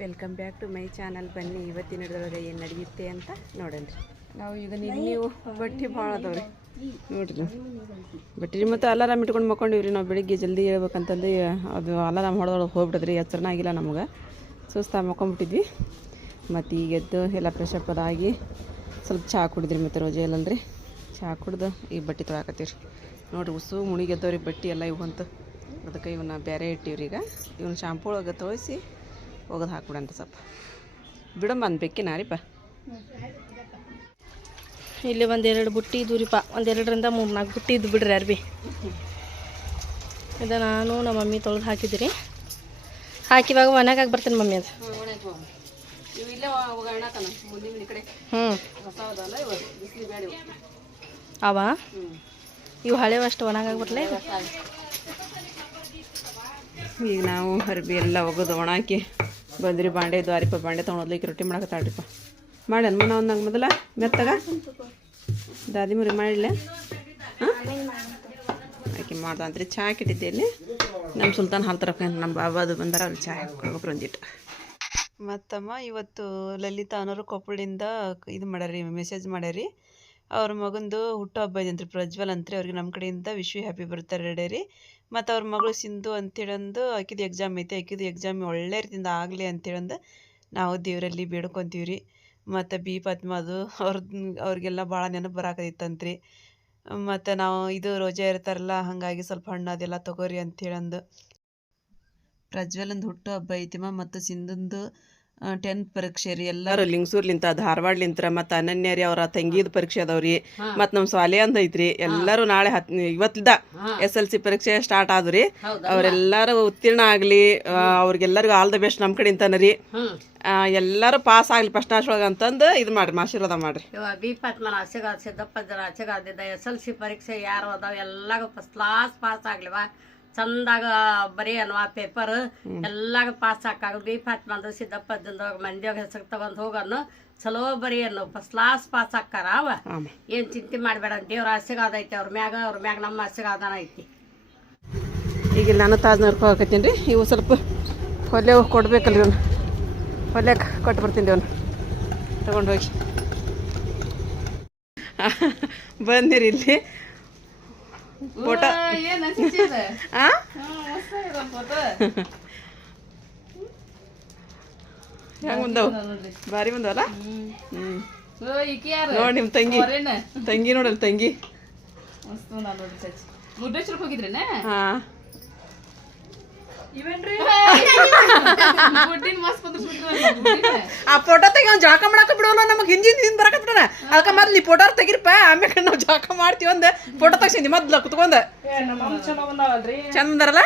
Welcome back to my channel ಬನ್ನಿ ಇವತ್ತಿನ ಹಿಡಿದೊಳಗೆ ಏನು ನಡೆಯುತ್ತೆ ಅಂತ ನೋಡನ್ರಿ ನಾವು ಈಗ ನೀವು ಬಟ್ಟೆ ಭಾಳ ಅದಾವ್ರಿ. ನೋಡ್ರಿ ಬಟ್ಟೆ ಮತ್ತು ಅಲಾರಾಮ್ ಇಟ್ಕೊಂಡು ಮಕ್ಕೊಂಡಿವ್ರಿ ನಾವು ಬೆಳಿಗ್ಗೆ ಜಲ್ದಿ ಹೇಳ್ಬೇಕಂತಂದು ಅದು ಅಲಾರಾಮ್ ಹೊಡೆದೊಳಗೆ ಹೋಗ್ಬಿಟ್ಟದ್ರಿ ಎಚ್ಚರನ ಆಗಿಲ್ಲ ನಮ್ಗೆ. ಸುಸ್ತಾಗಿ ಮಕ್ಕೊಂಬಿಟ್ಟಿದ್ವಿ. ಮತ್ತು ಈಗ ಎದ್ದು ಎಲ್ಲ ಫ್ರೆಶಪ್ ಅದಾಗಿ ಸ್ವಲ್ಪ ಚಹಾ ಕುಡಿದ್ರಿ ಮತ್ತು ರೋಜೆ ಇಲ್ಲಲ್ರಿ ಚಹಾ ಕುಡ್ದು ಈಗ ಬಟ್ಟೆ ತೊಳಕತ್ತೀವ್ರಿ. ನೋಡ್ರಿ ಉಸು ಮುಣಿಗೆದ್ದವ್ರಿ ಬಟ್ಟೆ ಎಲ್ಲ ಇವಂತ ಅದಕ್ಕೆ ಇವನ್ನ ಬೇರೆ ಇಟ್ಟಿವ್ರಿ ಈಗ. ಇವನ್ನ ಶಾಂಪೂ ಒಳಗೆ ತೊಳಿಸಿ ಒಗದು ಹಾಕ್ಬಿಡನ್ರಿ ಸ್ವಲ್ಪ. ಬಿಡಮ್ಮ ಅಂದ್ ಬೆಕ್ಕಿನ ರೀಪ ಇಲ್ಲಿ ಒಂದೆರಡು ಬುಟ್ಟಿ ಇದ್ವು ರೀಪ. ಒಂದೆರಡರಿಂದ ಮೂರು ನಾಲ್ಕು ಬುಟ್ಟಿ ಇದ್ದು ಬಿಡ್ರಿ ಅರ್ಬಿ. ಇದು ನಾನು ನಮ್ಮ ಮಮ್ಮಿ ತೊಳೆದು ಹಾಕಿದ್ರಿ ಹಾಕಿವಾಗ ಒಣಗಾಗ ಬರ್ತೇನೆ ಮಮ್ಮಿ ಅದು. ಹ್ಞೂ ಅವ? ಇವು ಹಳೆವು ಅಷ್ಟು ಒಣಗಾಗಿ ಬರ್ಲೇ ಈಗ ನಾವು ಅರ್ಬಿ ಎಲ್ಲ ಒಗದು ಒಣಾಕಿ ಬಂದ್ರಿ ಬಾಂಡೆ, ದ್ವಾರಿಪ ಬಾಂಡೆ ತೊಗೊಂಡೋದ್ಲಿಕ್ಕೆ ರೊಟ್ಟಿ ಮಾಡಕತ್ತಾಳ್ರಿಪ್ಪ ಮಾಡಿ ಒಂದು ಒಂದಂಗೆ ಮೊದಲ, ಮೆತ್ತಗ? ದಾದಿ ಮುರಿ ಮಾಡಿಲ್ಲ ಹಾಂ? ಆಕೆ ಮಾಡ್ದಂತ್ರಿ ಚಹಾ ಕಿಟ್ಟಿದ್ದೇನೆ ನಮ್ಮ ಸುಲ್ತಾನ್ ಹಾಲು ತರಕ ನಮ್ಮ ಬಾಬಾದು ಬಂದಾರ ಚಹಾ ಹಾಕೊಬ್ರು ಒಂದಿಟ್ಟು ಮತ್ತಮ್ಮ, ಇವತ್ತು ಲಲಿತಾ ಅನ್ನೋರು ಕೊಪ್ಪಳಿಂದ ಇದು ಮಾಡ್ಯಾರಿ ಮೆಸೇಜ್ ಮಾಡ್ಯಾರಿ ಅವ್ರ ಮಗಂದು ಹುಟ್ಟುಹಬ್ಬ ಇದಂತ್ರಿ ಪ್ರಜ್ವಲ್ ಅಂತ್ರಿ, ಅವ್ರಿಗೆ ನಮ್ಮ ಕಡೆಯಿಂದ ವಿಶ್ ಹ್ಯಾಪಿ ಬರ್ತಾರೆ ರೀ. ಮತ್ತು ಅವ್ರ ಮಗಳು ಸಿಂಧು ಅಂತೇಳಂದು ಆಕಿದು ಎಕ್ಸಾಮ್ ಐತೆ ಆಕಿದು ಎಕ್ಸಾಮ್ ಒಳ್ಳೆ ರೀತಿಯಿಂದ ಆಗಲಿ ಅಂತೇಳಂದು ನಾವು ದೇವರಲ್ಲಿ ಬೇಡ್ಕೊತೀವಿ ರೀ ಮತ್ತು ಬಿ ಪದ್ಮದು ಅವ್ರದ್ದು ಅವ್ರಿಗೆಲ್ಲ ಭಾಳ ನೆನಪು ಬರಾಕತ್ತಿತ್ತಂತ್ರಿ ಮತ್ತು ನಾವು ಇದು ರೋಜಾ ಇರ್ತಾರಲ್ಲ, ಹಾಗಾಗಿ ಸ್ವಲ್ಪ ಹಣ್ಣು ಅದೆಲ್ಲ ತಗೋರಿ ಅಂತೇಳಂದು ಪ್ರಜ್ವಲಂದು ಹುಟ್ಟು ಹಬ್ಬ ಐತಿಮ್ಮ ಮತ್ತು ಸಿಂಧುಂದು ಟೆಂತ್ ಪರೀಕ್ಷೆ ರೀ ಎಲ್ಲರೂ ಲಿಂಗಸೂರ್ಲಿಂತ ಧಾರವಾಡ್ಲಿಂತ್ರ ಮತ್ತ ಅನನ್ಯ ರೀ ಅವ್ರ ತಂಗಿದ ಪರೀಕ್ಷೆ ಅದಾವ್ರಿ ಮತ್ತು ನಮ್ಮ ಸ್ವಾಲೆ ಅಂತ ಐತ್ರಿ ಎಲ್ಲರೂ ನಾಳೆ ಹತ್ ಇವತ್ತಿದ ಎಸ್ ಎಲ್ ಸಿ ಪರೀಕ್ಷೆ ಸ್ಟಾರ್ಟ್ ಆದ್ರಿ ಅವರೆಲ್ಲರೂ ಉತ್ತೀರ್ಣ ಆಗಲಿ ಅವ್ರಿಗೆಲ್ಲರಿಗೂ ಆಲ್ ದ ಬೆಸ್ಟ್ ನಮ್ಮ ಕಡೆಯಿಂತನ ರೀ. ಆ, ಎಲ್ಲರೂ ಪಾಸ್ ಆಗಲಿ ಫಸ್ಟ್ ಕ್ಲಾಸ್ ಒಳಗ ಅಂತಂದು ಇದು ಮಾಡ್ರಿ ಆಶೀರ್ವಾದ ಮಾಡ್ರಿ. ಇವ ಬಿ ಆಸೆಗಾದ ಸಿದ್ದಪ್ಪ ಜನ ಎಸ್ ಎಲ್ ಸಿ ಪರೀಕ್ಷೆ ಯಾರು ಅದಾವ ಎಲ್ಲಾಗ ಫಸ್ಟ್ ಕ್ಲಾಸ್ ಪಾಸ್ ಆಗ್ಲಿವ ಚಂದಾಗ ಬರೀ ಅನ್ನುವ ಪೇಪರ್ ಎಲ್ಲಾಗ ಪಾಸ್ ಹಾಕಾಗ ಬಿ ಪದ್ಮಂದು ಸಿದ್ದಪ್ಪದಿಂದ ಮಂದಿಯಾಗ ಹೆಸರು ತಗೊಂಡ್ ಹೋಗನ್ನು ಚಲೋ ಬರೀ ಅನ್ನು. ಫಸ್ಟ್ ಕ್ಲಾಸ್ ಪಾಸ್ ಹಾಕಾರ ಅವ. ಏನ್ ಚಿಂತೆ ಮಾಡ್ಬೇಡ ದೇವ್ರ ಆಸೆಗಾದ ಐತಿ ಅವ್ರ ಮ್ಯಾಗ ಅವ್ರ ಮ್ಯಾಗ ನಮ್ಮ ಆಸೆಗಾದನ ಐತಿ. ಈಗ ಇಲ್ಲಿ ನಾನು ತಾಜ್ ಹೋಗಕತ್ತೀನಿ ರೀ. ಇವು ಸ್ವಲ್ಪ ಹೊಲೆ ಕೊಡ್ಬೇಕಲ್ರಿ ಇವ್ನು. ಹೊಲೆ ಕೊಟ್ಟು ಬರ್ತೀನಿ ರೀ ಅವ್ನು ತಗೊಂಡೋಗಿ ಬಂದಿರಿ ಇಲ್ಲಿ. ಫೋಟೋ ಹೆಂಗ್ ಬಂದವು? ಭಾರಿ ಬಂದವಲ್ಲ? ನೋಡಿ ನಿಮ್ಮ ತಂಗಿ. ತಂಗಿ ನೋಡಲ್ ತಂಗಿ. ಹಾ. ಆ ಫೋಟೋ ತೆಗಿ ಅವ್ನು ಜಾಕ ಮಾಡಕ ಬಿಡೋಲ್ಲ ನಮಗೆ ಹಿಂದಿನ ಹಿಂದಿನ ಬರಕತ್ತಣ ಅದಕ್ಕೆ ಮೊದ್ಲು ನೀ ಫೋಟೋ ತೆಗಿರಪ್ಪ ಆಮೇಲೆ ನಾವು ಜಾಕ ಮಾಡ್ತೀವಿ ಒಂದ ಫೋಟೋ ತೆಗ್ಸಿಂದಿ ಮೊದ್ಲು ಕುತ್ಕೊಂಡ. ಚಂದರಲ್ಲ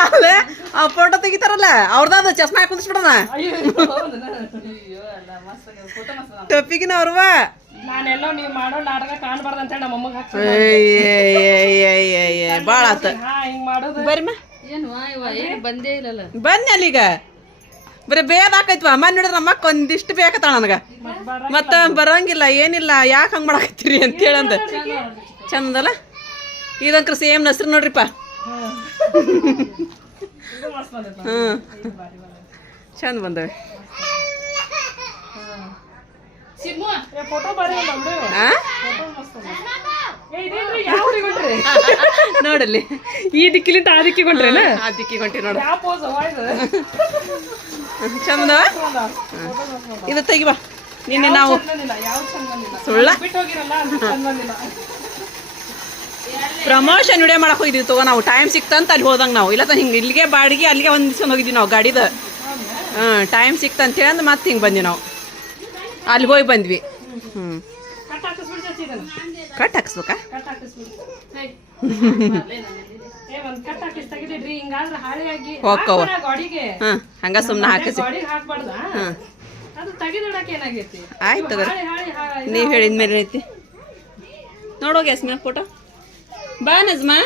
ಆಮೇಲೆ ಆ ಫೋಟೋ ತೆಗಿತಾರಲ್ಲ ಅವ್ರದ ಚಸ್ಮಾ ಹಾಕುದಿಸ್ಬಿಡೋಣ ಅಯ್ಯೋ ಅಯ್ಯೋ ಅಲ್ಲ ಮಸ್ತ್ ಫೋಟೋ ಮಸ್ತ್ ಅದಾವ. ಟೊಪ್ಪಿಗಿನ ಅವ್ರವ. ಭಾಳ ಏನು ಬರೀ ಬೇದ ಹಾಕೈತ್ವ ಮನ್ ನೋಡಿದ್ರೆ ಒಂದಿಷ್ಟು ಬೇಕತ್ತಾಳ ನನಗೆ ಮತ್ತೆ ಬರಂಗಿಲ್ಲ ಏನಿಲ್ಲ ಯಾಕೆ ಹಂಗೆ ಮಾಡಕತ್ತೀರಿ ಅಂತೇಳಂದ ಚಂದಲ್ಲ ಇದಂಕ್ರ ಸೇಮ್ ಹೆಸ್ರು ನೋಡ್ರಿಪ್ಪ ಹ್ಞೂ ಚಂದ ಬಂದವೆ ಸಿಮ್ಮು ಏ ಫೋಟೋ ಬಾರಿ ಅಲ್ಲ ಬಿಡು ಆ? ಫೋಟೋ ಮಸ್ತ್ ಅದ. ಏ ಇದೇನ್ರಿ ಯಾವ ಊರಿಗೆ ಹೊಂಟ್ರಿ ನೋಡಲ್ಲಿ. ಈ ದಿಕ್ಕಿಲಿಂದ ಆ ದಿಕ್ಕಿ ಹೊಂಟ್ರೇನ? ಆ ದಿಕ್ಕಿಗೆ ಹೊಂಟಿ ನೋಡು. ಚಂದ ಇದು ಇದು ತೆಗಿಬಾ ನಿನ್ನೆ ನಾವು ಸುಳ್ಳ? ಹೋಗಿರಲ್ಲ ಅದು ಚಂದ ಪ್ರಮೋಷನ್ ವಿಡಿಯೋ ಮಾಡಕ್ ಹೋಗಿದ್ವಿ ತಗೋ ನಾವು. ಟೈಮ್ ಸಿಕ್ತಂತ ಅಲ್ಲಿ ಹೋದಂಗೆ ನಾವು. ಇಲ್ಲ ಹಿಂಗೆ ಇಲ್ಲಿಗೆ ಬಾಡಿಗೆ ಅಲ್ಲಿಗೆ ಒಂದು ದಿವ್ಸ ಹೋಗಿದ್ವಿ ನಾವು ಗಾಡಿದ. ಹಾಂ ಟೈಮ್ ಸಿಕ್ತಂತ ಹೇಳಿ ಮತ್ತೆ ಹಿಂಗೆ ಬಂದಿವಿ ನಾವು. ಅಲ್ಲಿ ಹೋಗಿ ಬಂದ್ವಿ. ಹ್ಞೂ ಕಟ್ ಹಾಕಿಸ್ಬೇಕಾ ಚಚ್ಚಿ ಇದನ್ನ. ಕಟ್ ಹಾಕ್ಸ್ಬೇಕಾ? ಕಟ್ ಹಾಕಿಸ್ಬಿಡಿ. ಏ ಒಂದ್ ಕಟ್ ಹಾಕಿಸ್ ತೆಗಿದಿಡ್ರಿ. ಹಾಳಿಯಾಗಿ ಹೋಕ್ಕವ. ಹಾಕ್ಬೇಡ ಗಾಡಿಗೆ. ಹಾಂ ಹಂಗ ಸುಮ್ಮನೆ ಹಾಕಿಸಿ. ಗಾಡಿಗೆ ಹಾಕ್ಬಾರ್ದ? ಅದು ತೆಗಿದಿಡಕ್ಕೆ ಏನಾಗೈತಿ? ಆಯ್ತು ತಗೋರಿ ಹಾ- ನೀವು ಹೇಳಿದ ಮೇಲೆ ಐತಿ. ನೋಡೋಗ ಯಸ್ಮಿನ ಫೋಟೋ ಬಾ ನಜ್ಮಾ.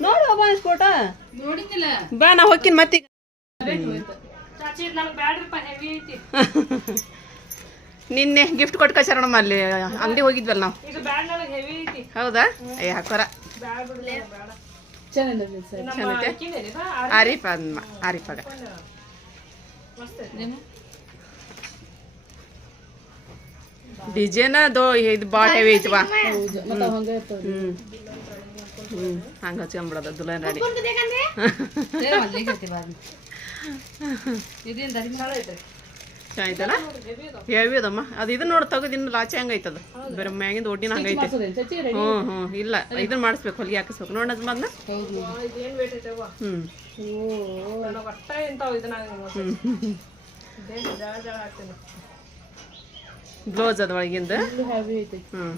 ನೋಡು ಬಾ ಫೋಟೋ ಬಾ ನಾ ಹೋಗ್ತೀನಿ ಮತ್ತೀಗ. ನಿನ್ನೆ ಗಿಫ್ಟ್ ಕೊಟ್ಟು ಕಳ್ಸಾರಮ್ಮ ಅಲ್ಲಿ ಅಂಗಡಿ ಹೋಗಿದ್ವಲ್ಲ ನಾವು. ಹೌದಾ? ಅಯ್ಯೋ ಹಾಕೋರ. ಆರಿಫ್. ಅದ್ಮ ಆರಿಫಾಗ ಡಿಜೆನ ದೋ ಇದು ಭಾಳ ಹೆವಿ ಐತವಾ ಹ್ಞೂ ಹಂಗೆ ಹಚ್ಕೊಂಬಿಡೋದು ದುಲನ್ ರಾಡಿ ಚೆನ್ನಾಯ್ತಲ್ಲ? ಹೆವಿ ಅದಮ್ಮ ಅದು ಇದನ್ನ ನೋಡಿ ತೆಗೆದು ಲಾಚೆ ಹಂಗೈತದ ಬೇರೆ ಮ್ಯಾಗಿಂದ ಒಡ್ಡಿನ ಹಂಗೈತೆ ಹ್ಞೂ ಹ್ಞೂ ಇಲ್ಲ ಇದನ್ನ ಮಾಡಿಸ್ಬೇಕು ಹೊಲಿಗೆ ಹಾಕಿಸ್ಬೇಕು. ನೋಡ ವೇಟ್ ಐತೆವ್ವ ಹ್ಞೂ ಬ್ಲೌಸ್ ಅದ ಒಳಗಿಂದ. ಹ್ಞೂ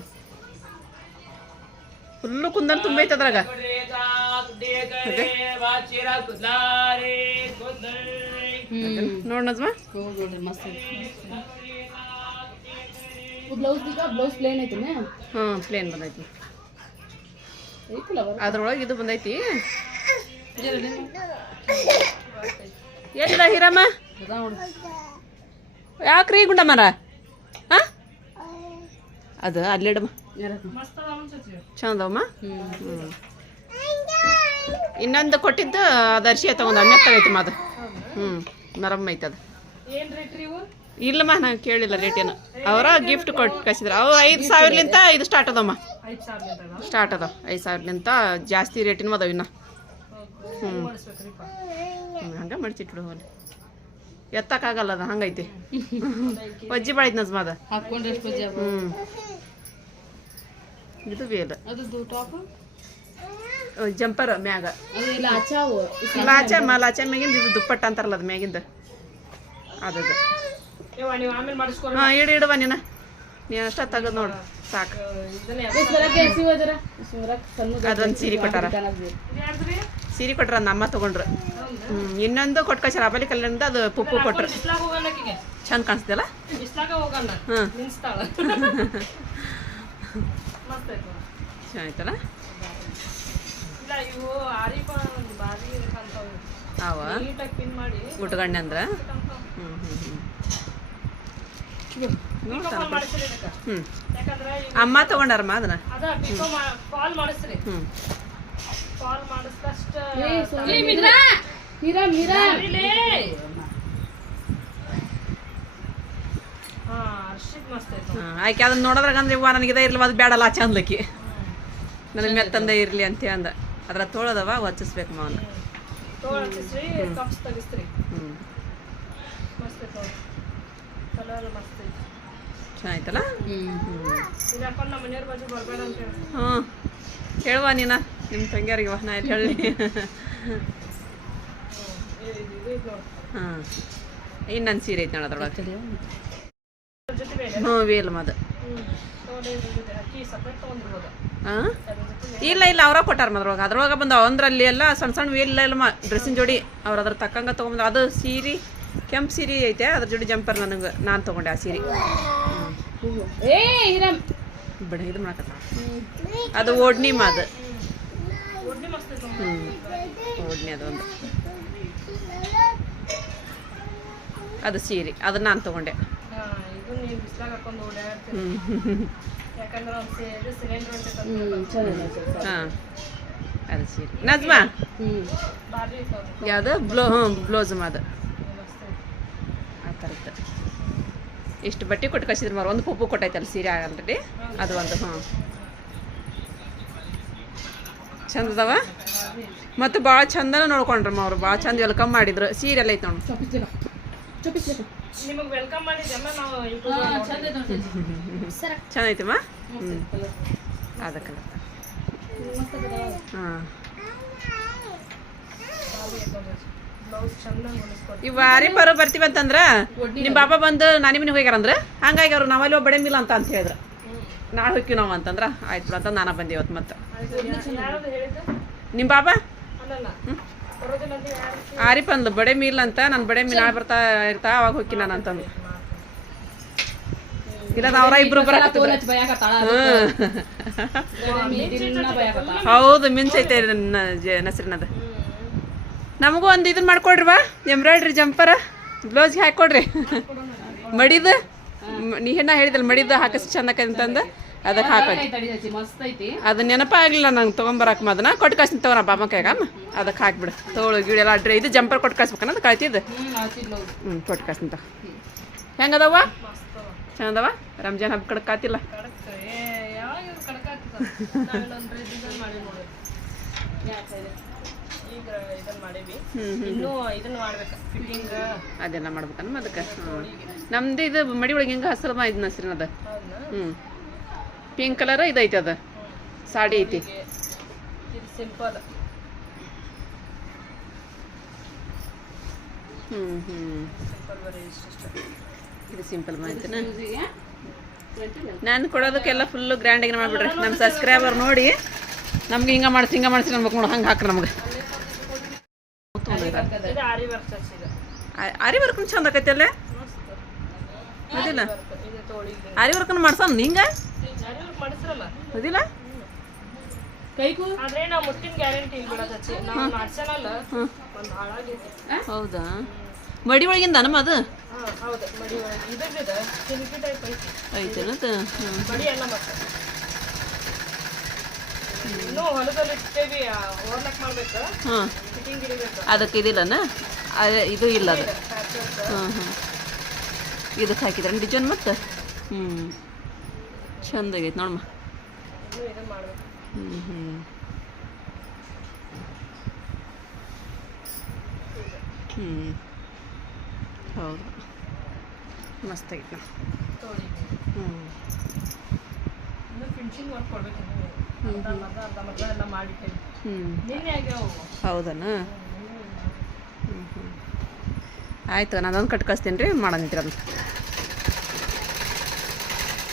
ಫುಲ್ಲು ಕುಂದನ್ ತುಂಬೈತೆ ಅದ್ರಾಗ. ನೋಡ್ Najma. Blouse blouse plain plain ಬಂದೈತಿ. ಅದ್ರೊಳಗೆ ಇದು ಬಂದೈತಿ. ಎಲ್ಲ ಹಿರಮ್ಮ? ಯಾಕ್ರಿ ಗುಂಡಮ್ಮಾರ? ಮರ ಹಾ? ಅದು ಅಲ್ಲಿಡಮ್ಮ ಚಂದಮ್ಮ ಹ್ಞೂ ಇನ್ನೊಂದು ಕೊಟ್ಟಿದ್ದು ಅದು ಅರ್ಶಿ ತಗೊಂಡು ತಗೈತಮ್ಮ ಮಾದು. ಹ್ಞೂ ನರಮ್ ಐತೆ ಅದು. ನರಮ್ಮ ಇಲ್ಲಮ್ಮ ನಾನು ಕೇಳಿಲ್ಲ ರೇಟ್ ಏನು. ಅವರ ಗಿಫ್ಟ್ ಕೊಟ್ಟು ಕಳಿಸಿದ್ರು. ಅವು ಐದು ಸಾವಿರಲಿಂತ ಇದು ಸ್ಟಾರ್ಟ್ ಅದಮ್ಮ. ಸ್ಟಾರ್ಟ್ ಅದಾವ? ಐದು ಸಾವಿರಲಿಂತ ಜಾಸ್ತಿ ರೇಟಿನ ಅದಾವ ಇನ್ನ. ಹ್ಞೂ ಹಂಗ ಹ್ಞೂ ಹಂಗೆ ಹೋಲಿ. ಎತ್ತಕ್ಕಾಗಲ್ಲ ಅದು ಹಂಗೈತಿ. ಒಜ್ಜಿ ಬಾಳೈತಿ ನಜ್ಮಾದ ಹ್ಞೂ ಇದು ವೇಲ್ ಅದು ಟಾಪ್ ಜಂಪರ್ ಮ್ಯಾಗ. ಲಾಚ ಮ ಲಾಚ ಮ್ಯಾಗಿಂದ ಇದು ದುಪ್ಪಟ್ಟ ಅಂತಾರಲ್ಲ ಅದು ಮ್ಯಾಗಿಂದ. ಅದು ಹಾಂ ಇಡು ಇಡುವ ನೀನು. ನೀನು ಅಷ್ಟ ತೆಗೆದು ನೋಡು ಸಾಕು. ಅದೊಂದು ಸೀರೆ ಕೊಟ್ಟಾರ. ಸೀರೆ ಕೊಟ್ರ ನಮ್ಮ ಅಮ್ಮ ತಗೊಂಡ್ರು. ಹ್ಞೂ ಇನ್ನೊಂದು ಕೊಟ್ಟು ಕಳ್ಸ್ಯಾರ ಅಬಲಿ ಕಲ್ಯಾಣದ ಅದು ಪುಪ್ಪು ಕೊಟ್ರು. ಹ್ಮ್ ಚಂದ ಕಾಣಿಸ್ತಿಲ್ಲ ಬಿಸ್ಲಾಗ ಅಂತವು ಅವ? ನೀಟಾಗಿ ಪಿನ್ ಮಾಡಿ. ಗುಟ್ಗಣ್ಣೆ ಅಂದ್ರೆ? ಹ್ಞೂ ಹ್ಞೂ ಹ್ಞೂ ಹ್ಞೂ ಅಮ್ಮ ತಗೊಂಡಾರಮ್ಮ ಅದನ್ನ? ಹ್ಞೂ ಕಾಲ್ ಮಾಡಿಸ್ದಷ್ಟ ಆಯ್ತು ಅದನ್ನ ನೋಡೋದ್ರಾಗ ಅಂದ್ರೆ ಇವ್ವ ನನಗೆ ಇದೇ ಇರ್ಲಿ ಅದು ಬೇಡಲ್ಲ ಆಚೆ ಅಂದ್ಲಕ್ಕಿ ನನಗೆ ಮೆತ್ತಂದೆ ಇರಲಿ. ಅಂತ ಅಂದ. ಅದ್ರ ತೋಳದವ ಹೊಚ್ಚಿಸ್ಬೇಕು ಮಾವನ. ಚೆನ್ನಾಯ್ತಲ್ಲ? ಹ್ಞೂ ಹೇಳುವ ನೀನ ನಿಮ್ಮ ತಂಗಿಯರಿಗೆ ನಾ ಆಯ್ತು ಹೇಳಿ. ಹಾಂ. ಇನ್ನೊಂದು ಸೀರೆ ಐತೆ ನೋಡು ಅದ್ರೊಳಗೆ ಅದ್ರ ಜೊತೆ ಬೇರೆ ಹ್ಞೂ ವೇಲ್ ಮದ. ಇಲ್ಲ ಇಲ್ಲ ಅವ್ರ ಕೊಟ್ಟಾರ ಅದ್ರೊಳಗೆ ಅದ್ರೊಳಗೆ ಬಂದವ ಒಂದ್ರಲ್ಲಿ ಎಲ್ಲ ಸಣ್ಣ ಸಣ್ಣ ವೀಲ್ ಇಲ್ಲ ಇಲ್ಲಮ್ಮ ಡ್ರೆಸ್ಸಿನ ಜೋಡಿ ಅವ್ರ ಅದ್ರ ತಕ್ಕಂಗ ತೊಗೊಂಬಂದ ಅದು ಸೀರೆ ಕೆಂಪು ಸೀರೆ ಐತೆ ಅದ್ರ ಜೋಡಿ ಜಂಪರ್ ನನಗೆ ನಾನು ತಗೊಂಡೆ ಆ ಸೀರೆ. ಬಿಡ ಇದು ಮಾಡಕತ್ತ ಅದು ಓಡ್ನಿ ಮಾದ. ಹ್ಞೂ ಓಡ್ನಿ ಅದೊಂದು ಅದು ಸೀರೆ ಅದು ನಾನು ತೊಗೊಂಡೆ. ಹಾ ಬಿಸ್ಲಾಗ ಹಾಕೊಂಡು ಯಾಕಂದ್ರೆ ಸಿಲಿಂಡರ್ ಅಂತ ಅದು ಸೀರೆ. ನಜ್ಮಾ? ಅದು. ಯಾವುದು? ಬ್ಲೌ ಹ್ಞೂ ಬ್ಲೌಸ್ ಮಸ್ತ್ ಆ ಥರದ್ದು ಇಷ್ಟು ಬಟ್ಟೆ ಕೊಟ್ಟು ಕಳಿಸಿದ್ರು ಮಾರು. ಒಂದು ಪುಪ್ಪು ಕೊಟ್ಟೈತಲ್ಲ ಸೀರೆ ಆಗಲ್ರಿ ಅದು ಒಂದು ಹ್ಞೂ ಚಂದ ಅದಾವ ಮತ್ತು ಭಾಳ ಚಂದನ ನೋಡ್ಕೊಂಡ್ರಮ್ಮ ಅವ್ರು. ಭಾಳ ಚಂದ ವೆಲ್ಕಮ್ ಮಾಡಿದ್ರು. ಸೀರೆ ಎಲ್ಲ ಐತೆ ನೋಡಿ. ನಿಮಗೆ ವೆಲ್ಕಮ್ ಮಾಡಿದ್ದಮ್ಮ ನಾವು ಚೆನ್ನಾಗೈತಮ್ಮ ಅದಕ್ಕೆ ಈ ವಾರಿ ಬರೋ ಬರ್ತೀವಂತಂದ್ರ ನಿಮ್ಮ ಬಾಬಾ ಬಂದು ನಾನಿ ಮನೆಗೆ ಹೋಗ್ಯಾರಂದ್ರ ಹಂಗಾಗಿ ಅವ್ರು ನಾವಲ್ಲಿ ಒಬ್ಬ ಮಿಲ್ಲ ಅಂತ ಅಂತ ಹೇಳಿದ್ರು. ನಾಳೆ ಹೋಗ್ತೀವಿ ನಾವು ಅಂತಂದ್ರ. ಆಯ್ತು ಅಂತ ನಾನು ಬಂದೆ ಇವತ್ತು ಮತ್ತೆ. ನಿಮ್ಮ ಬಾಬಾ? ಆರಿಫ್ ಅಂದ್ಲು ಬಡೆ ಮೀಲ್ ಅಂತ, ನಾನು ಬಡೆ ಮೀನ್ ನಾಳೆ ಬರ್ತಾ ಇರ್ತಾ, ಅವಾಗ ಹೋಗಿ ನಾನು ಅಂತಂದು ಇಲ್ಲ ಅವ್ರ ಇಬ್ರು ಹೌದು ಮಿಂಚೈತೆ ನನ್ನ ನಸ್ರಿನದ. ನಮಗೂ ಒಂದು ಇದನ್ನ ಮಾಡ್ಕೊಡ್ರಿ ಬಾ ಎಂಬ್ರಾಯ್ಡ್ರಿ ಜಂಪರ? ಬ್ಲೌಸ್ಗೆ ಹಾಕೊಡ್ರಿ. ಮಡಿದು? ನೀ ಹೇಳಿದಲ್ಲ ಮಡಿದು ಹಾಕಿಸ್ ಚಂದಕ್ಕೆ ಅಂತಂದು? ಅದಕ್ಕೆ ಹಾಕಿ ತಡಿ ಹಚ್ಚಿ ಮಸ್ತ್ ಐತಿ. ಅದು ನೆನಪಾಗಲಿಲ್ಲ ನಂಗೆ ತೊಗೊಂಬರಕ್ಕೆ ಮದನ ಕೊಟ್ಟು ಕಳ್ಸಿನ ತಗೋಣ ಬಾಮ ಕೈಗ ಅದಕ್ಕೆ ಹಾಕ್ಬಿಡು. ತೋಳು ಗಿಡ ಎಲ್ಲ ಅಡ್ರೆ ಇದು ಜಂಪರ್ ಕೊಟ್ಟು ಕಳ್ಸ್ಬೇಕನ್ನ ಅದು ಕಳ್ತಿದ್ದು ಹ್ಞೂ ಕೊಟ್ಟು ಕಳ್ಸಿನ ತಗೋ. ಹೆಂಗದವ ಚಂದವ? ರಂಜಾನ್ ಹಬ್ಬ ಕಡೆ ಕಾತಿಲ್ಲ? ಇದನ್ನ ಅದೆಲ್ಲ ಮಾಡ್ಬೇಕನ್ನ ಅದಕ್ಕೆ ನಮ್ದು ಇದು ಮಡಿ ಒಳಗೆ ಹಿಂಗೆ ಹಸಿರು ಇದು ಹಸಿರಿನ ಅದ ಹ್ಞೂ ಪಿಂಕ್ ಕಲರ್ ಇದೈತೆ ಅದ. ಸಾಡಿ ಐತಿ. ಇದು ಸಿಂಪಲ್. ಹ್ಞೂ ಹ್ಞೂ ಇದು ಸಿಂಪಲ್ ನಾನು ಕೊಡೋದಕ್ಕೆಲ್ಲ ಫುಲ್ಲು ಗ್ರ್ಯಾಂಡಾಗಿ ಮಾಡಿಬಿಡ್ರಿ. ನಮ್ಮ ಸಬ್ಸ್ಕ್ರೈಬರ್ ನೋಡಿ ನಮ್ಗೆ ಹಿಂಗೆ ಮಾಡ್ಸಿ ಹಿಂಗೆ ಮಾಡ್ಸಿ ನಮ್ಗೆ ನೋಡಿ ಹಂಗೆ ಹಾಕ್ರಿ ನಮ್ಗೆ. ಅರಿ ವರ್ಕ್ ಚಂದ ಆಕೈತಿ ಅಲ್ಲೇ? ಅದಿಲ್ಲ? ಅರಿ ವರ್ಕನ್ನು ಮಾಡ್ಸನ್ ಹಿಂಗೆ ಮಾಡಿಸ್ರಲ್ಲ? ಅದಿಲ್ಲ? ಕೈಗೂ? ಆದ್ರೆ ನಾವು ಮುಟ್ಟಿನ ಗ್ಯಾರಂಟಿ ಇಲ್ಲ ಬಿಡೋದು ಹಚ್ಚಿ ನಾವು ಮಾಡ್ಸನಲ್ಲ. ಒಂದು ಹಾಳಾಗೈತಿ ಹೌದಾ? ಮಡಿ ಒಳಗಿಂದ ನಮ್ಮ ಅದು? ಹೌದು. ಮಡಿ ಒಳಗೆ. ಇದ್ರದ್ದು ಸಿಲ್ಕಿ ಟೈಪ್ ಐತಿ. ಐತೇನದು ಮಡಿ ಎಲ್ಲ ಮತ್ತೆ ಇನ್ನೂ ಹೊಲದಲ್ಲಿ ಇಟ್ಟೇವಿ. ಓರ್ಲಕ್ ಮಾಡ್ಬೇಕು. ಹಾಂ. ಫಿಟ್ಟಿಂಗ್ ಇರಬೇಕು ಅದಕ್ಕೆ ಇದಿಲ್ಲನ? ಇದು ಇಲ್ಲ ಅದು. ಹ್ಮ್ ಹಾಂ ಹಾಂ ಇದಕ್ಕೆ ಹಾಕಿದ್ರೆ ಡಿಜನ್ ಮತ್ತೆ? ಹ್ಞೂ ಚಂದ ಆಗೈತೆ ನೋಡಮ್ಮ. ಹ್ಞೂ ಹ್ಞೂ ಹ್ಞೂ ಹೌದು. ಹ್ಞೂ ಹೌದನ? ಆಯಿತು, ನಾನೊಂದು ಕಟ್ ಕಳಿಸ್ತೀನಿ ರೀ ಅದನ್ನ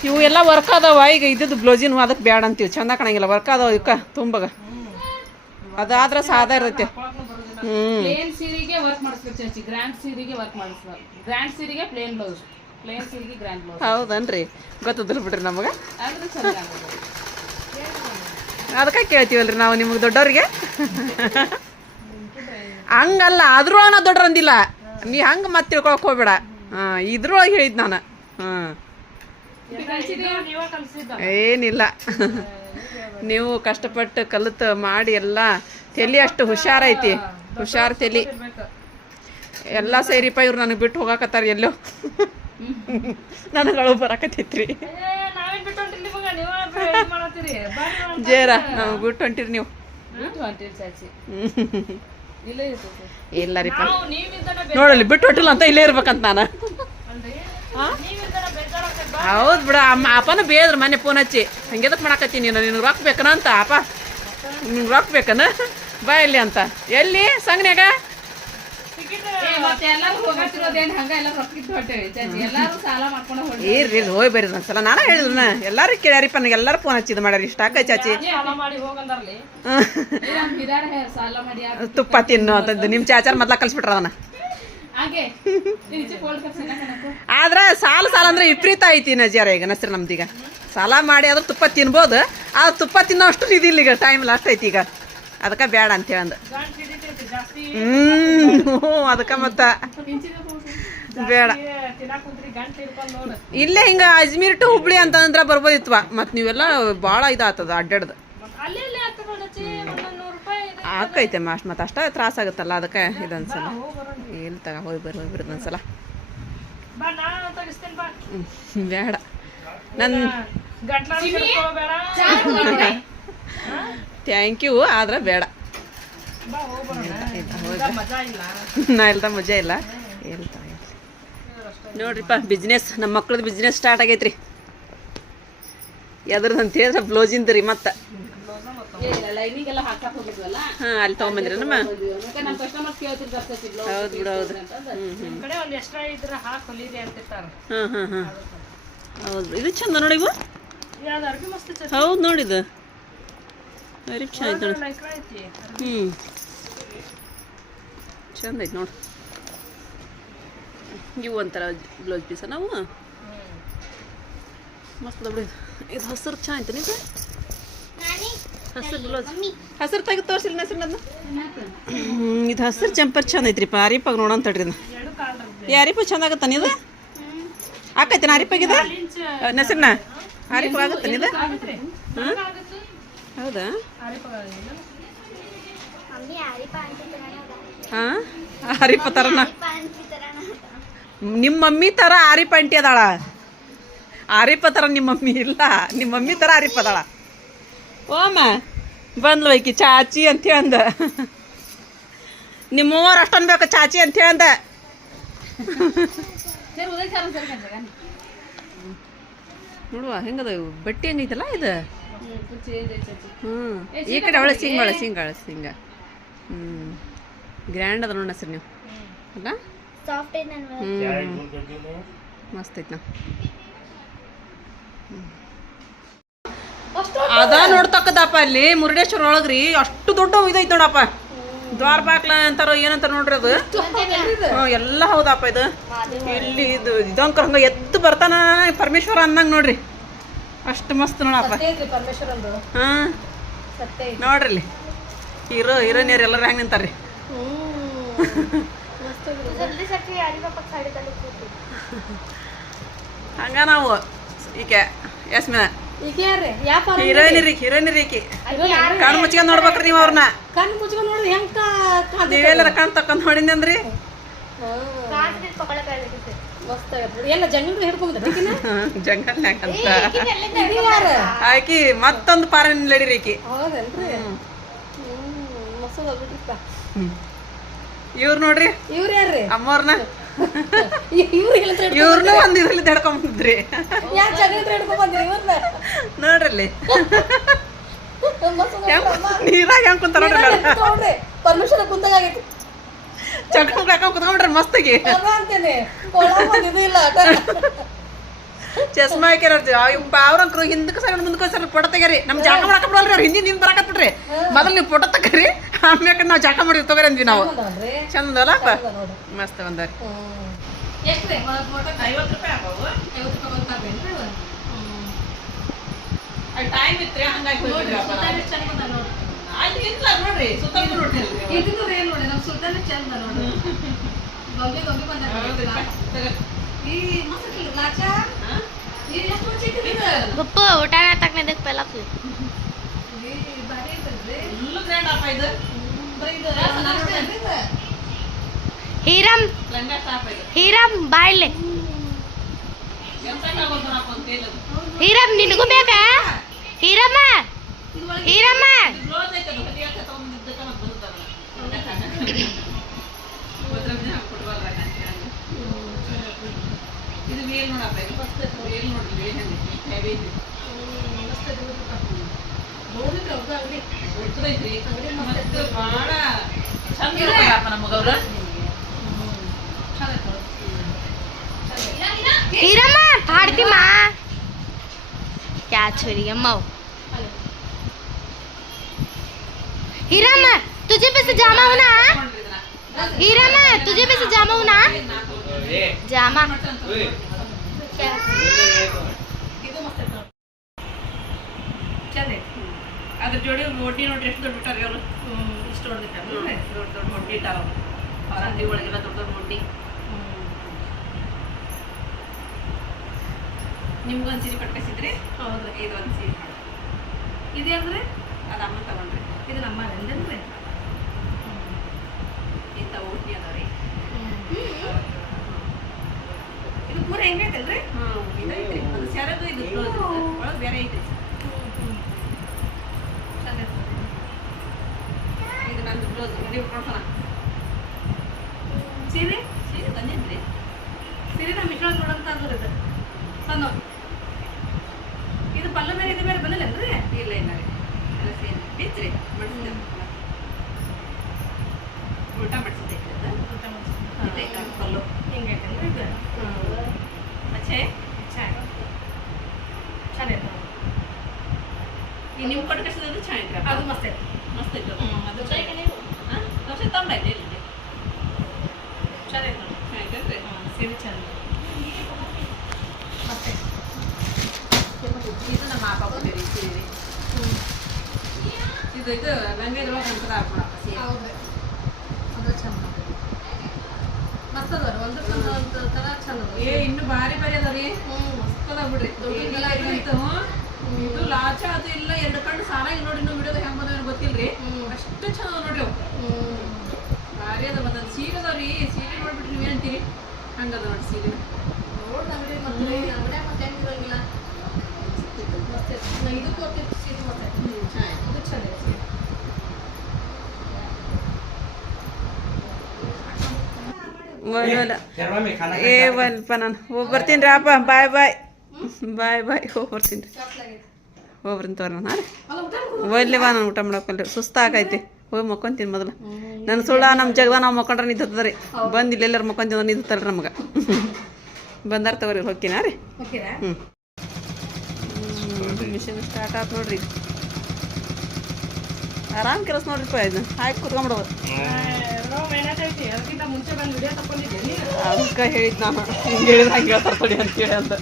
ಇವು ಎಲ್ಲ ವರ್ಕ್ ಅದಾವ ಈಗ ಇದ್ದದ್ದು ಬ್ಲೌಸಿನ ಅದಕ್ಕೆ ಬ್ಯಾಡ ಅಂತೀವಿ. ಚಂದ ಕಾಣಂಗಿಲ್ಲ. ವರ್ಕ್ ಅದಾವ ಇವಕ್ಕ ತುಂಬಗ. ಅದಾದ್ರೆ ಸಾದಾ ಇರುತ್ತೆ. ಹ್ಞೂ ಪ್ಲೇನ್ ಸೀರೆಗೆ ವರ್ಕ್ ಮಾಡಿಸ್ಬೇಕು ಗ್ರ್ಯಾಂಡ್ ಸೀರೆಗೆ ವರ್ಕ್ ಮಾಡಿಸ್ಬೇಕು. ಗ್ರ್ಯಾಂಡ್ ಸೀರೆಗೆ ಪ್ಲೇನ್ ಬ್ಲೌಸ್ ಪ್ಲೇನ್ ಸೀರೆಗೆ ಗ್ರ್ಯಾಂಡ್ ಬ್ಲೌಸ್ ಹೌದನ್ರಿ. ಗೊತ್ತದ್ರಿ ಬಿಡ್ರಿ ನಮಗೆ. ಅದಕ್ಕೆ ಕೇಳ್ತೀವಲ್ರಿ ನಾವು ನಿಮಗೆ ದೊಡ್ಡವ್ರಿಗೆ. ಹಂಗಲ್ಲ. ಆದ್ರೂ ಅಣ್ಣ ದೊಡ್ಡರಂದಿಲ್ಲ ನೀ ಹಂಗೆ ಮತ್ತೆ ತಿಳ್ಕೊಳಕ್ ಹೋಗ್ಬೇಡ. ಹಾಂ ಇದ್ರೊಳಗೆ ಹೇಳಿದ್ ನಾನು. ಹಾಂ. ಏನಿಲ್ಲ. ನೀವು ಕಷ್ಟಪಟ್ಟು ಕಲಿತು ಮಾಡಿ ಎಲ್ಲ ತಲೆ ಅಷ್ಟು ಹುಷಾರೈತಿ. ಹುಷಾರ್ ತಲೆ. ಎಲ್ಲ ಸೇರಿಪ್ಪ ಇವ್ರು ನನಗೆ ಬಿಟ್ಟು ಹೋಗಾಕತ್ತಾರ ಎಲ್ಲೋ. ನನಗಳು ಬರಾಕತ್ತೈತ್ರಿ. ಜೇರ ನಾವು ಬಿಟ್ಟು ಹೊಂಟಿರಿ ನೀವು. ಇಲ್ಲ ರೀಪ್ಪ ನೋಡಲ್ಲಿ ಬಿಟ್ಟು ಹೊಂಟಿಲ್ಲ ಅಂತ ಇಲ್ಲೇ ಇರ್ಬೇಕಂತ ನಾನು. ಹೌದು ಬಿಡ. ಅಮ್ಮ ಅಪ್ಪನ ಬೇದ್ರ ಮನೆ ಫೋನ್ ಹಚ್ಚಿ. ಹಂಗೆದಕ್ಕೆ ಮಾಡಾಕತ್ತೀನಿ ನೀನು? ನಿನಗೆ ರೊಕ್ಕ ಬೇಕನ ಅಂತ ಅಪ್ಪ? ನಿನ್ಗೆ ರೊಕ್ಕ ಬೇಕನ? ಬಾ ಇಲ್ಲಿ ಅಂತ. ಎಲ್ಲಿ ಸಂಗನ್ಯಾಗ? ಎಲ್ಲ ಇರ್ರಿ ಹೋಗಿ ಬರ್ರಿ ಒಂದ್ಸಲ. ನಾನು ಹೇಳಿದ್ರು ಎಲ್ಲಾರು ಕೇಳ್ಯಾರಿಪ್ಪ ನನಗೆ ಎಲ್ಲಾರು ಫೋನ್ ಹಚ್ಚಿದ್ ಮಾಡ್ಯಾರ. ಇಷ್ಟ ಆಕ ಚಾಚಿ. ತುಪ್ಪ ತಿನ್ನು ಅಂತಂದು. ನಿಮ್ಮ ಚಾಚಾರ ಮೊದ್ಲ ಕಲ್ಸ್ಬಿಟ್ರ ಅದನ್ನ. ಆದ್ರೆ ಸಾಲ ಸಾಲ ಅಂದ್ರೆ ವಿಪರೀತ ಐತಿ ನಜಾರ ಈಗ ನಸ್ರಿ ನಮ್ದೀಗ. ಸಾಲ ಮಾಡಿ ಆದ್ರೆ ತುಪ್ಪ ತಿನ್ಬೋದು ಆ ತುಪ್ಪ ತಿನ್ನೋ ಅಷ್ಟು ಇದಿಲ್ಲ ಈಗ ಟೈಮ್ ಲಾಸ್ಟ್ ಐತಿ ಈಗ. ಅದಕ್ಕೆ ಬೇಡ ಅಂತೇಳಿ ಅಂದ ಗಂಟ್ ಹಿಡಿತೈತಿ ಜಾಸ್ತಿ ಹ್ಞೂ ಅದಕ್ಕೆ ಮತ್ತೆ. ಬೇಡ ಇಲ್ಲೇ ಹಿಂಗ ಅಜ್ಮೀರ್ ಟು ಹುಬ್ಳಿ ಅಂತಂದ್ರೆ ಬರ್ಬೋದಿತ್ವ? ಮತ್ ನೀವೆಲ್ಲ ಭಾಳ ಇದಾಗ್ತದ ಅಡ್ಡಾಡ್ದು ಮತ್ತ್ ಅಲ್ಲೇ ಅಲ್ಲೇ ಹಚ್ಚಿ ಒಂದೊಂದು ಆಕೈತೆ ಅಷ್ಟು ಮತ್ತೆ ಅಷ್ಟೇ ತ್ರಾಸ ಆಗುತ್ತಲ್ಲ ಅದಕ್ಕೆ ಇದೊಂದ್ಸಲ. ಎಲ್ಲಿ ತಗ ಹೋಗಿ ಬರ್ ಹೋಗಿ ಬರ್ರಿ ಒಂದ್ಸಲ. ಬೇಡ. ನನ್ನ ಥ್ಯಾಂಕ್ ಯು ಆದ್ರೆ ಬೇಡ. ನಾ ಇಲ್ದ ಮಜಾ ಇಲ್ಲ. ಹೇಳ್ತಾ ನೋಡ್ರಿಪ್ಪ ಬಿಸ್ನೆಸ್ ನಮ್ಮ ಮಕ್ಳದ್ದು ಬಿಸ್ನೆಸ್ ಸ್ಟಾರ್ಟ್ ಆಗೈತ್ರಿ. ಎದ್ರದ್ದು ಅಂತ ಹೇಳಿದ್ರೆ ಬ್ಲೌಸಿಂದ ರೀ ಮತ್ತೆ ಲೈನಿಂಗ್ ಎಲ್ಲ ಹಾಕಕ್ ಹೋಗಿದ್ವಲ್ಲ ಹಾಂ ಅಲ್ಲಿ ತೊಗೊಂಬಂದ್ರಿ ನಮ್ಮ ಮತ್ತೆ ನಮ್ಮ ಕಸ್ಟಮರ್ಸ್ ಕೇಳ್ತಿರ್ತಾರೆ ಚಾಚಿ ಹೌದು ಬಿಡು ಹೌದು. ಹಾಂ ಹಾಂ ಹಾಂ. ಹೌದು. ಇದು ಚಂದ ನೋಡಿ ಇವು? ಹೌದು ನೋಡಿದು ವೆರಿ ಚಂದ ಐತೆ ನೋಡಿ. ಹ್ಞೂ ಚಂದ ಐತೆ ನೋಡಿ. ಇವು ಒಂಥರ ಬ್ಲೌಸ್ ಪೀಸ ನಾವು? ಮಸ್ತ್ ಬಿಡು. ಇದು. ಇದು ಹಸಿರು ಚಾ ಐತೆ ಇದು ಹಸಿರು ಬ್ಲೌಸ್ ಹಸಿರು ತೆಗೆದು ತೋರಿಸಿಲ್ಲ ಹೆಸರು ನನ್ನ ಇದು. ಹಸಿರು ಜಂಪರ್ ಚಂದ ಐತ್ರಿಪ್ಪ ಅರಿಪಾಗ ನೋಡೋಣ ತಡ್ರಿ ಏ ಅರಿಪ ಚಂದ ಆಗತ್ತ ಆಕೈತೆ ನಾ ಅರಿಪಾಗಿದ? ಹೆಸರನ್ನ ಆರಿಪ ಆಗತ್ತ ನೀದು? ಹಾಂ ಹೌದಾ? ಹಾಂ? ಆರಿಪ ಅಂತಿದ್ದಾನ ನಿಮ್ಮ ಮಮ್ಮಿ ಥರ ಆರಿಪ ಅಂಟಿ ಅದಾಳ. ಆರಿಪ ಥರ ನಿಮ್ಮ ಮಮ್ಮಿ ಇಲ್ಲ. ನಿಮ್ಮ ಮಮ್ಮಿ ಥರ ಆರಿಪ ಅದಾಳ. ಓಮ ಬಂದ್ಲು ಐಕಿ ಚಾಚಿ ಅಂತ ಅಂದ ನಿಮ್ಮವ್ವರು ಅಷ್ಟೊಂದು ಬೇಕು ಚಾಚಿ ಅಂತ ಅಂದ ನೋಡುವ ಹೆಂಗದ ಇವು? ಬಟ್ಟೆ ಹೆಂಗೈತಲ್ಲ ಇದು? ಹ್ಞೂ ಈ ಕಡೆ ಅವಳೆ ಸಿಂಗ್ ಅವಳ ಸಿಂಗ್ ಅವಳ ಸಿಂಗ ಹ್ಞೂ ಗ್ರ್ಯಾಂಡ್ ಅದ ನೋಡ ಸರ್ ನೀವು. ಅಲ್ಲ ಹ್ಞೂ ಮಸ್ತ್ ಐತ್ ನಾ. ಅದ ನೋಡ್ತಕ್ಕದಪ್ಪ ಅಲ್ಲಿ ಮುರುಡೇಶ್ವರ ಒಳಗ್ರಿ ಅಷ್ಟು ದೊಡ್ಡ ಇದೈತ್ ನೋಡಪ್ಪ. ದ್ವಾರ ಬಾಕ್ಲ ಅಂತಾರ ಏನಂತಾರ ನೋಡ್ರಿ ಅದು. ಎಲ್ಲ ಹೌದಪ್ಪ ಇದು. ಇಲ್ಲಿ ಇದು ಇದಂಕ ಹಂಗ ಎದ್ದು ಬರ್ತಾನ ಪರಮೇಶ್ವರ ಅಂದಂಗ ನೋಡ್ರಿ. ಅಷ್ಟು ಮಸ್ತ್ ನೋಡಪ್ಪ. ಹಾ ನೋಡ್ರಿ ಇಲ್ಲಿ ಹೀರೋ ಹೀರೋನಿಯರ್ ಎಲ್ಲರೂ ಹೆಂಗ್ ನಿಂತಾರ್ರಿ. ಹಂಗ ನಾವು ಈಕೆ ಯಸ್ಮಿನ ಈಗ ಯಾರ್ರಿ? ಯಾವ ಹೀರೋಯಿನಿ ಹೀರೋಯಿನಿ ಈಕಿ. ಕಣ್ಣು ಮುಚ್ಕೊಂಡ್ ನೋಡ್ಬೇಕ್ರಿ ನೀವು ಅವ್ರನ್ನ ಕಣ್ಣು ಮುಚ್ಕೊಂಡು ನೋಡಿದ್ರೆ ಹೆಂಗ್ ನೀವೆಲ್ಲರ ಕಣ್ ತಕೊಂಡ್ ನೋಡಿದ್ರಿ ಜಂಗಲ್ ಹಿಡ್ಕೊಂಡ್ ಬಂದಿನ ಜಂಗಲ್ನ್ಯಾಗ ಅಂತ. ಯಾರ? ಆಕಿ ಮತ್ತೊಂದು ಪಾರನ್ ಲೇಡಿ ಅದ ಇವ್ರು ನೋಡ್ರಿ. ಇವ್ರು ಯಾರ್ರಿ? ಅಮ್ಮವ್ರನ್ನ ಇವ್ರನ್ನೂ ಒಂದ್ ಇದ್ರಲ್ಲಿ ತಡ್ಕೊಂಬಂದ್ರಿ ಯಾಕೆ ಜಂಗಲ್ ಹಿಡ್ಕೊಂಡ್ ಬಂದಿರಿ ಇವ್ರನ್ನ ನೋಡ್ರಲ್ಲಿ. ನೀರಾಗ ಹೆಂಗ್ ಕುಂತಾರ ನೋಡ್ರಿ ಹಾಕೊಂಡ್ ಮಸ್ತಾಗಿ. ಚಸ್ಮಾ ಹಾಕ್ಯಾರ ಅವ್ರಂಕ್ರು ಹಿಂದಕ್ಕೆ ಸಾಕೊಂಡು ಮುಂದಕ್ಕೆ ಸರ್ ಫೋಟೋ ತೆಗ್ಯಾರಿ. ನಮ್ ಜಾಗ ಮಾಡಕ್ ಬಿಡಲ್ರಿ ಅವ್ರು ಹಿಂದಿನ ಹಿಂದ್ ಬರಾಕತ್ ಬಿಡ್ರಿ ಮೊದಲು ನೀವು ಫೋಟೋ ತಗರಿ ಆಮ್ಯಾಕ ನಾವು ಜಾಕ ಮಾಡಿದ್ವಿ ತಗೋರಿ ಅಂದ್ವಿ ನಾವು. ಚಂದ ಅಲ್ಲ ಮಸ್ತ್ ಬಂದಾರಿ? ಟೈಮ್ ಹಂಗಾಗಿ ಚಂದ ನೋಡ್ರಿ. ನೋಡಿ ಚಂದ ಬಂದ ಈ ಮಸ್ತ್ ಲಾಚ? ಪಪ್ಪ ಊಟ ತಕ್ಕನದಕ್ಕೆ ಪೆಲ್ಲ ಈ ಭಾರಿ ಐತಲ್ರಿ? ಫುಲ್ ಗ್ರ್ಯಾಂಡ್ ಅಪ್ಪ ಇದು. ಹೀರಮ್ ಹೀರಮ್ ಬಾಯ್ಲೆ. ಹೀರಮ್ ನಿನಗೂ ಬೇಕಾ? ಹೀರಮ್ಮ ಹೀರಮ್ಮ. ಇದು ಮೇಲ್ ನೋಡಪ್ಪ, ಇದು ಫಸ್ಟ್ ಮೇಲ್ ನೋಡ್ರಿ ಹೆವಿ ಐತಿ ಮಸ್ತ್ ಐತಿ ಬಿಡ್ರಿಪ್ಪ. ನೋಡಿದ್ರೆ ಅವ್ರ್ದು ಅಂಗ್ಡಿ. ದೊಡ್ಡದೈತ್ರಿ ಮತ್ತೆ ಭಾಳ ಚಂದ ಇರ್ತಾರಪ್ಪ ನಮಗವ್ರ ಚಂದ ಐತಿ ನೋಡ್ರಿ. ಹೀರಮ್ಮ फाड़ती माँ क्या छोरी अम्मा हीरामा तुझे पे से जामा हो ना हीरामा तुझे पे से जामा हो ना जामा ಅದ್ರ ಜೋಡಿ ಒಡ್ಡಿ ನೋಡ್ರಿ ಎಷ್ಟು ದೊಡ್ಡ ಬಿಟ್ಟಾರ ಅವರು? ಇಷ್ಟು ಹೊಡ್ದೈತೆ ಅಲ್ರಿ? ದೊಡ್ಡ ದೊಡ್ಡ ಮೊಟ್ಟಿ ಇಟ್ಟಾರ ಅವ್ರು. ಅಂಗಡಿ ಒಳಗೆಲ್ಲ ದೊಡ್ಡ ದೊಡ್ಡ ಒಡ್ಡಿ. ನಿಮ್ಗೊಂದು ಸೀರೆ ಕಟ್ಕಸಿದ್ರಿ? ಇದು ಒಂದು ಸೀರೆ ಮಾಡಿ. ಅಂದ್ರೆ ಅದು ಅಮ್ಮ ತಗೊಂಡ್ರಿ. ಇದು ನಮ್ಮ ಅಂದ್ರೆ ಇಂಥ ಓಟ್ನಿ ಅದಾವ್ರಿ. ಇದು ಪೂರ ಹೆಂಗೈತಲ್ರಿ? ಹ್ಞೂ ಇದೈತ್ರಿ ಅದು ಸೆರಗು ಇದು ಒಳಗೆ ಬೇರೆ ಐತ್ರಿ ಚಂದ ಐತಿ. ಇದು ನಂದು ಬ್ಲೌಸ್ ನೀವು ಸೀರೆ ಸೀರೆ ಬಂದಿದ್ರಿ. ಸೀರೆ ನಮ್ಮ ಮಿಶ್ರ ನೋಡಂತ ಅಂದ್ರೆ ಇದು ಸಣ್ಣ. ಇದು ಪಲ್ಲ ಬೇರೆ ಇದು ಬೇರೆ ಅಂದ್ರೆ? ಇಲ್ಲ ಇಲ್ಲ ರೀ ಎಲ್ಲ ಸೇರಿ ಬಿಚ್ಚ್ರಿ. ಮಡಿಸಿದ್ರಿ ಉಲ್ಟಾ ಅದು ಪಲ್ಲು. ಅಚ್ಚೆ ಚೆನ್ನಾಗಿ ನೀವು ಚೆನ್ನಾಗಿ ಅದು ಮಸ್ತ್ ಐತಿ ಮಸ್ತ್ ಐತೆ ಅದು ಹಾಂ ದೋಸೆ ತಂಬೈತೆ ಇಲ್ಲಿ ಚೆನ್ನಾಗೈತೆ ನೋಡಿ ಚೆನ್ನಾಗೈತೆ ಸೀರೆ ಚಂದ ಮತ್ತೆ ಇದು ನಮ್ಮ ಕೊಟ್ಟಿರಿ ಸೀರೆ ಇದು ಇದು ಅಂತದ ಹಾಕ್ಬಿಡಪ್ಪ ಸೀರೆ ಹೌದ್ರಿ ಅದು ಚಂದ ಮಸ್ತ್ ಅದ ಒಂದಕ್ಕೊಂದು ಒಂದು ಥರ ಚಂದ ಅದ ಏ ಇನ್ನು ಭಾರಿ ಭಾರಿ ಅದ ರೀ ಮಸ್ತ್ ಸಕ್ಕದ ಬಿಡ್ರಿ. ಇದು ಲಾಚ ಅದು ಇಲ್ಲ ಎರಡು ಕಣ್ಣು ಸಾಲಾಗಿ ನೋಡಿ ಇನ್ನೂ ವಿಡಿಯೋದ ಹೆಂಗ್ ಬಂದ ಗೊತ್ತಿಲ್ರಿ ಅಷ್ಟು ಚಂದ ನೋಡಿ ನೋಡ್ರಿ ಅವು ಭಾರಿ ಅದ ಒಂದೊಂದು ಸೀರೆ ಅದಾವ್ರಿ ಸೀರೆ ನೋಡ್ಬಿಟ್ರಿ ನೀವ್ ಅಂತೀರಿ ಹಂಗದ ನೋಡಿ ಸೀರೆ. ಮತ್ತೆ ಮತ್ತೆ ಸೀರೆ ಮತ್ತೆ ಇದು ಚಂದ ಸೀರೆ. ಒಲ್ಲ ಏ ಒಲ್ಪ ನಾನು ಹೋಗಿ ಬರ್ತೀನಿ ರೀ ಅಪ್ಪ. ಬಾಯ್ ಬಾಯ್. ಬಾಯ್ ಬಾಯ್. ಹೋಗಿ ಬರ್ತೀನಿ ರೀ. ಹೋಗಿ ಬರ್ತೀನಿ ತೋರ ನಾನು ಒಲ್ಲೆ ಬಾ ನಾನು ಊಟ ಮಾಡಕ್ಕಲ್ರಿ ಸುಸ್ತಾಗೈತಿ ಹೋಗಿ ಮಕ್ಕೊಂತೀನಿ ಮೊದಲು. ನನ್ನ ಸುಳ್ಳ ನಮ್ಮ ಜಗದ ನಾವು ಮಕ್ಕೊಂಡ್ರೆ ನಿಂತದ ರೀ ಬಂದು ಇಲ್ಲೆಲ್ಲರೂ ಮಕ್ಕೊಂತೀವಿ ನಿಂತಲ್ಲ ನಮಗೆ. ಬಂದಾರ ತಗೋರಿ ಹೋಗ್ತೀನಾ ರೀ? ಹ್ಞೂ ಮಿಷನ್ ಸ್ಟಾರ್ಟ್ ಆಯ್ತು ನೋಡ್ರಿ. ಆರಾಮ್ ಕೆಲಸ ನೋಡ್ರಿಪ್ಪ ಇದನ್ನ ಹಾಕಿ ಕುತ್ಕೊಂಡ್ಬಿಡೋದು ಅದಕ್ಕೆ ಹೇಳಿದ್ ನಾನು. ಹಿಂಗೆ ಹೇಳಿದ್ರೆ ಹಂಗೆ ಹೇಳ್ತಾರೆ ಅಂತ ಹೇಳಿ ಅಂತ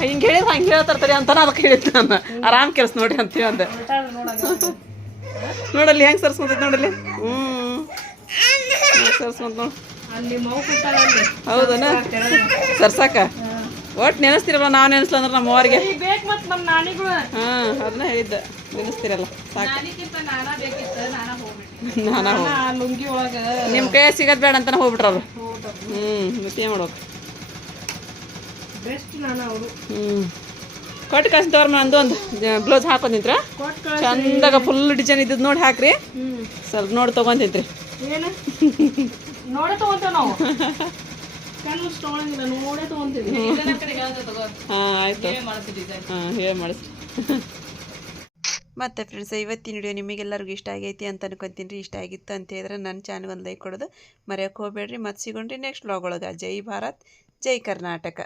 ಹಿಂಗೆ ಹೇಳಿದ್ರೆ ಹಂಗೆ ಹೇಳ್ತಾರೆ ತಡಿ ಅಂತ ಅದಕ್ಕೆ ಹೇಳಿದ್ದೆ ನಾನು. ಆರಾಮ್ ಕೆಲಸ ನೋಡಿ ಅಂತೇಳಿ ಅಂದೆ. ನೋಡಲ್ಲಿ ಹೆಂಗೆ ಸರ್ಸ್ಕೊಂತೈತೆ ನೋಡಲ್ಲಿ? ಹ್ಞೂ ಸರ್ಸ್ಕೊಂತ ನೋಡಿ. ಹೌದನ? ಸರ್ಸಾಕ? ಒಟ್ಟು ನೆನೆಸ್ತಿರಲ್ಲ ನಾವು ನೆನೆಸ್ಲ ಅಂದ್ರೆ ನಮ್ಮ ಅವ್ರಿಗೆ ಈ ನಮ್ಮ ನಾನಿಗಳು ಹಾಂ ಅದನ್ನ ಹೇಳಿದ್ದೆ. ನೆನೆಸ್ತಿರಲ್ಲ ಸಾಕು. ನಾನಾ ಹೋಗಿ ನಿಮ್ಮ ಕೈ ಸಿಗೋದು ಬೇಡ ಅಂತಾನೆ ಹೋಗ್ಬಿಟ್ರ. ಹ್ಮ್ ಹ್ಞೂ ಮತ್ತೆ ಏನು ಮಾಡ್ಬೇಕು. ಬೆಸ್ಟ್ ನಾನು ಅವರು. ಹ್ಞೂ ಕೊಟ್ಟು ಕಳ್ಸಿದವ್ರ ನಂದು ಒಂದು ಬ್ಲೌಸ್ ಹಾಕೊಂತಿಂತ್ರ ಚಂದಾಗ ಫುಲ್ ಡಿಸೈನ್ ಇದ್ದದ್ ನೋಡಿ ಹಾಕ್ರಿ. ಸ್ವಲ್ಪ ನೋಡಿ ತಗೊಂತಿದ್ರಿ. ಮತ್ತೆ ಫ್ರೆಂಡ್ಸ್ ಇವತ್ತಿನ ವಿಡಿಯೋ ನಿಮಗೆಲ್ಲರಿಗೂ ಇಷ್ಟ ಆಗೈತಿ ಅಂತ ಅನ್ಕೊಂತೀನಿ ರೀ. ಇಷ್ಟ ಆಗಿತ್ತು ಅಂತ ಹೇಳಿದ್ರೆ ನನ್ನ ಚಾನಲ್ ಒಂದು ಲೈಕ್ ಕೊಡೋದು ಮರೆಯೋಕೆ ಹೋಗ್ಬೇಡ್ರಿ. ಮತ್ತೆ ಸಿಗೋಣ್ರಿ ನೆಕ್ಸ್ಟ್ ವ್ಲಾಗ್ ಒಳಗೆ. ಜೈ ಭಾರತ್ ಜೈ ಕರ್ನಾಟಕ.